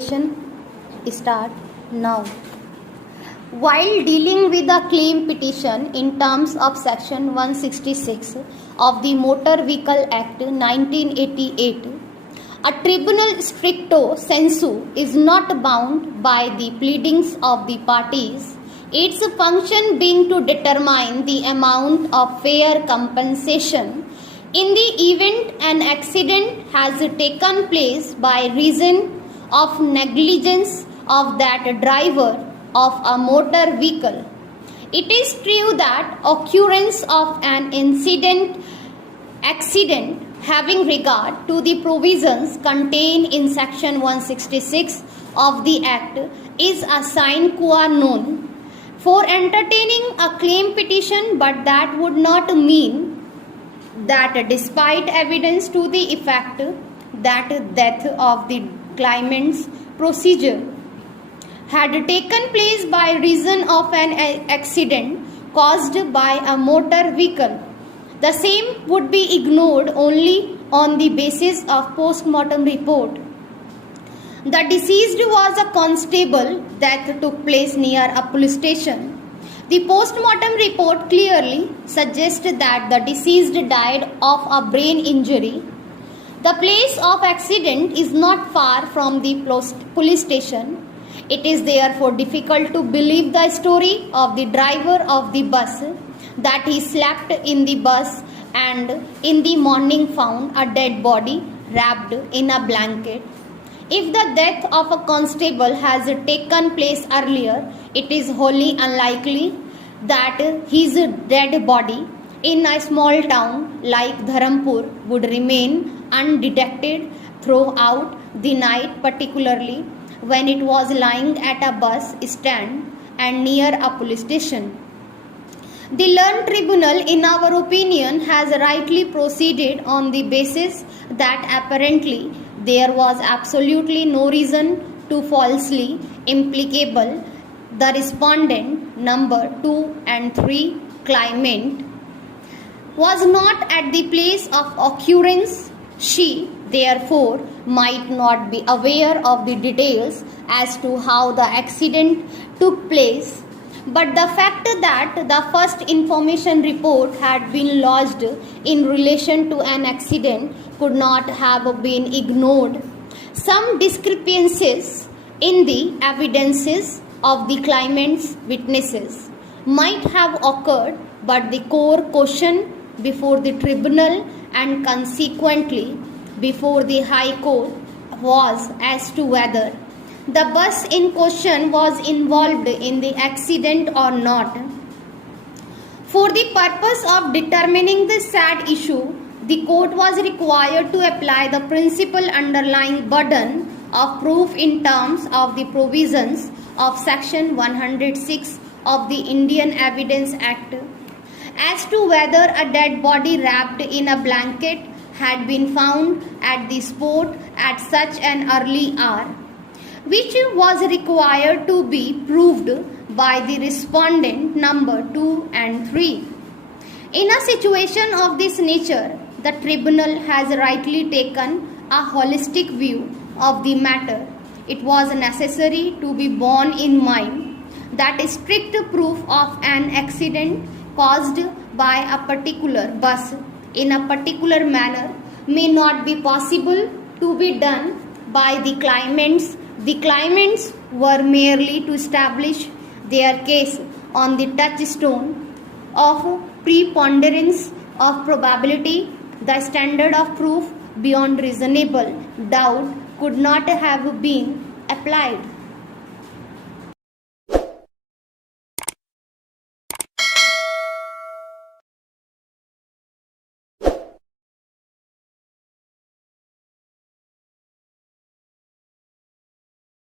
Start now. While dealing with a claim petition in terms of Section 166 of the Motor Vehicle Act 1988, a tribunal stricto sensu is not bound by the pleadings of the parties, its function being to determine the amount of fair compensation in the event an accident has taken place by reason of negligence of that driver of a motor vehicle. It is true that occurrence of an accident having regard to the provisions contained in Section 166 of the Act is a sine qua non for entertaining a claim petition, but that would not mean that despite evidence to the effect that death of the claimant's procedure had taken place by reason of an accident caused by a motor vehicle, the same would be ignored only on the basis of post-mortem report. The deceased was a constable that took place near a police station. The post-mortem report clearly suggests that the deceased died of a brain injury. The place of accident is not far from the police station. It is therefore difficult to believe the story of the driver of the bus that he slept in the bus and in the morning found a dead body wrapped in a blanket. If the death of a constable has taken place earlier, it is wholly unlikely that his dead body in a small town like Dharampur would remain undetected throughout the night, particularly when it was lying at a bus stand and near a police station. The learned tribunal, in our opinion, has rightly proceeded on the basis that apparently there was absolutely no reason to falsely implicable the respondent number 2 and 3 claimant was not at the place of occurrence. She, therefore, might not be aware of the details as to how the accident took place, but the fact that the first information report had been lodged in relation to an accident could not have been ignored. Some discrepancies in the evidences of the claimant's witnesses might have occurred, but the core question before the tribunal and consequently before the High Court was as to whether the bus in question was involved in the accident or not. For the purpose of determining this sad issue, the court was required to apply the principal underlying burden of proof in terms of the provisions of Section 106 of the Indian Evidence Act as to whether a dead body wrapped in a blanket had been found at the spot at such an early hour, which was required to be proved by the respondent number 2 and 3. In a situation of this nature, the tribunal has rightly taken a holistic view of the matter. It was necessary to be borne in mind that strict proof of an accident caused by a particular bus in a particular manner may not be possible to be done by the claimants. The claimants were merely to establish their case on the touchstone of preponderance of probability. The standard of proof beyond reasonable doubt could not have been applied.